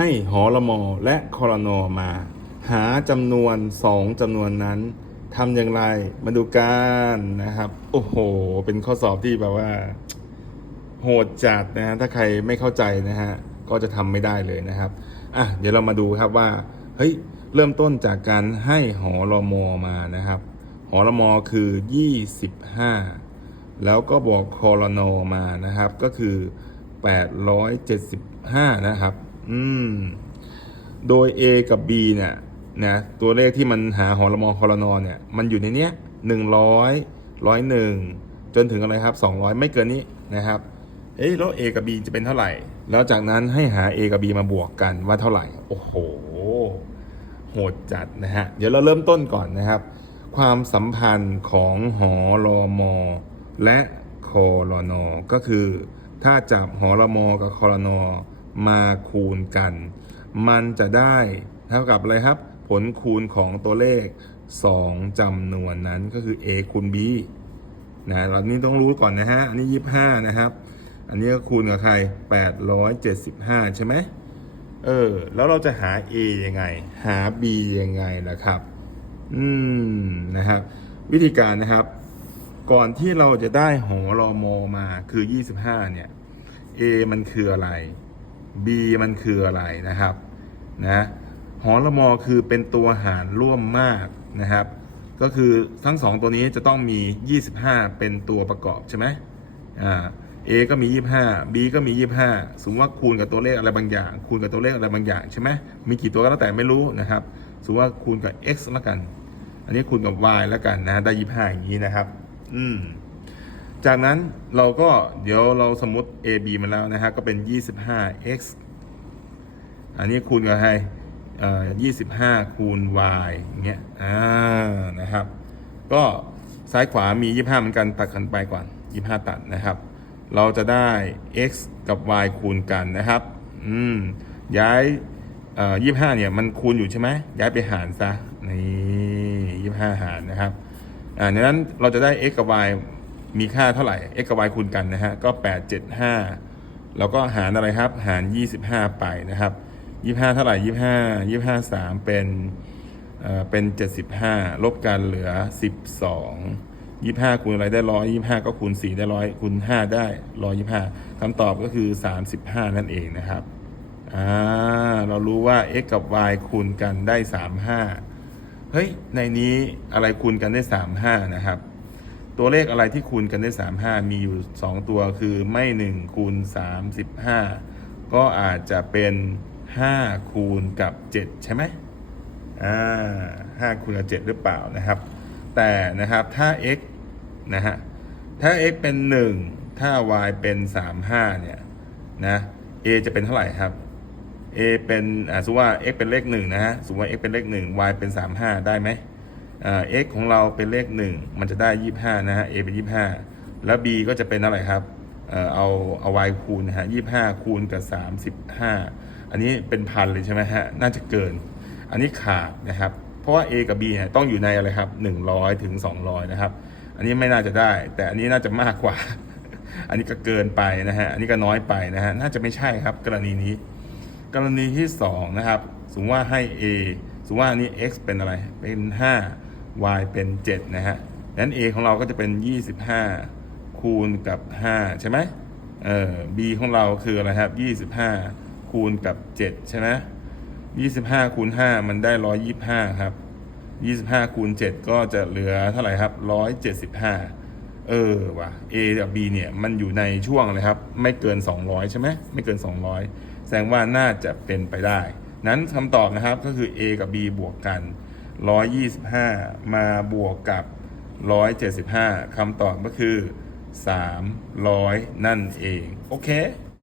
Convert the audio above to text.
ให้หอรมอและคอรนอมา หาจำนวนสองจำนวนนั้นทำอย่างไรมาดูกันนะครับ โอ้โห เป็นข้อสอบที่แบบว่า โหดจัดนะฮะถ้าใครไม่เข้าใจนะฮะก็จะทำไม่ได้เลยนะครับอะเดี๋ยวเรามาดูครับว่าเฮ้ยเริ่มต้นจากการให้หอรมอมานะครับหอรมอคือ 25 แล้วก็บอกคอรนอมานะครับ ก็คือ 875 นะครับ อืม โดย A กับ B เนี่ยนะตัวเลขที่มันหาหอรมอคอรนอเนี่ยมันอยู่ในเนี้ย100 101จนถึงอะไรครับ200ไม่เกินนี้นะครับเอ๊ะแล้ว A กับ B จะเป็นเท่าไหร่ แล้วจากนั้นให้หา A กับ B มาบวกกันว่าเท่าไหร่ โอ้โห โหดจัดนะฮะ เดี๋ยวเราเริ่มต้นก่อนนะครับ ความสัมพันธ์ของหอรอมอและคอรนอก็คือ ถ้าจับหอรมอกับคอรนอ มาคูณกัน มันจะได้เท่ากับอะไรครับ ผลคูณของตัวเลข 2จำนวนนั้นก็คือ a คูณ b นะเรานี่ต้องรู้ก่อนนะฮะ อันนี้ 25 นะครับ อันนี้ก็คูณกับใคร 875 ใช่ไหมเออ แล้วเราจะหา A ยังไง หา B ยังไงล่ะครับ อืม นะครับ วิธีการนะครับ ก่อนที่เราจะได้หอรอมอมาคือ 25 เนี่ย A มันคืออะไร B มันคืออะไรนะครับนะหอรมอคือเป็นตัวหารร่วมมากนะครับ ก็คือทั้งสองตัวนี้จะต้องมี 25 เป็นตัวประกอบใช่ไหมอ่า A ก็มี 25 B ก็มี 25 สมมติว่าคูณกับตัวเลขอะไรบางอย่าง คูณกับตัวเลขอะไรบางอย่างใช่ไหมมีกี่ตัวก็แล้วแต่ไม่รู้นะครับ สมมติว่าคูณกับ x แล้วกัน อันนี้คูณกับ y แล้วกันนะได้ 25 อย่างนี้นะครับ อืม จากนั้นเราก็เดี๋ยวเราสมมติ a b มาแล้วนะฮะก็เป็น 25x อันนี้คูณกับใครเอ่อ25คูณ y อย่างเงี้ยอ่านะครับ ก็ซ้ายขวามี 25 เหมือนกันตัดกันไปก่อน 25 ตัดนะครับ เราจะได้ x กับ y คูณกันนะครับ อืมย้ายเอ่อ25เนี่ยมันคูณอยู่ใช่ไหมย้ายไปหารซะนี่25หารนะครับอ่าดังนั้นเราจะได้ x กับ y มีค่าเท่าไหร่ x กับ y คูณกันนะฮะ ก็ 875 แล้วก็หารอะไรครับ หาร 25 ไปนะครับ 25 เท่าไหร่ 25 25 3 เป็นเอ่อเป็น 75 ลบกันเหลือ 12 25 คูณอะไรได้100 25ก็คูณ 4 ได้100คูณ 5 ได้125คำตอบก็คือ 35 นั่นเองนะครับอ่าเรารู้ว่า x กับ y คูณกันได้ 35 เฮ้ย ในนี้อะไรคูณกันได้ 35 นะครับ ตัวเลขอะไรที่คูณกันได้ 35 มีอยู่ 2 ตัวคือไม่ 1 คูณ 35 ก็อาจจะเป็น 5 คูณกับ 7 ใช่ไหมอ่า5คูณกับ 7 หรือเปล่านะครับ แต่นะครับถ้า x นะฮะถ้า x เป็น 1 ถ้า y เป็น 35 เนี่ยนะ a จะเป็นเท่าไหร่ครับ a เป็นอ่าสมมติว่า x เป็นเลข1นะฮะสมมติว่า x เป็นเลข1 y เป็น 35 ได้ไหม อ่า x ของเราเป็นเลข 1 มันจะได้ 25 นะฮะ a เป็น 25 แล้ว b ก็จะเป็นอะไรครับเอ่อเอาเอา y คูณนะฮะ25 คูณกับ 35 อันนี้เป็นพันเลยใช่ไหมฮะ น่าจะเกิน อันนี้ขาดนะครับ เพราะว่า a กับ b เนี่ยต้องอยู่ในอะไรครับ 100 ถึง 200 นะครับ อันนี้ไม่น่าจะได้ แต่อันนี้น่าจะมากกว่า อันนี้ก็เกินไปนะฮะ อันนี้ก็น้อยไปนะฮะ น่าจะไม่ใช่ครับ กรณีนี้ กรณีที่ 2 นะครับ สมมติว่าให้ a สมมติว่าอันนี้ x เป็นอะไร เป็น 5 y เป็น 7 นะฮะดังนั้น a ของเราก็จะเป็น 25 คูณกับ 5 ใช่ไหมเออ b ของเราคืออะไรครับ 25 คูณกับ 7 ใช่ไหม25 คูณ 5 มันได้ 125 ครับ 25 คูณ 7 ก็จะเหลือเท่าไหร่ครับ 175 เออว่ะ A กับ B เนี่ยมันอยู่ในช่วงอะไรครับ ไม่เกิน 200 ใช่ไหมไม่เกิน 200 แสดงว่าน่าจะเป็นไปได้ นั้นคำตอบนะครับก็คือ A กับ B บวกกัน 125 มาบวกกับ 175คำตอบก็คือ 300 นั่นเอง โอเค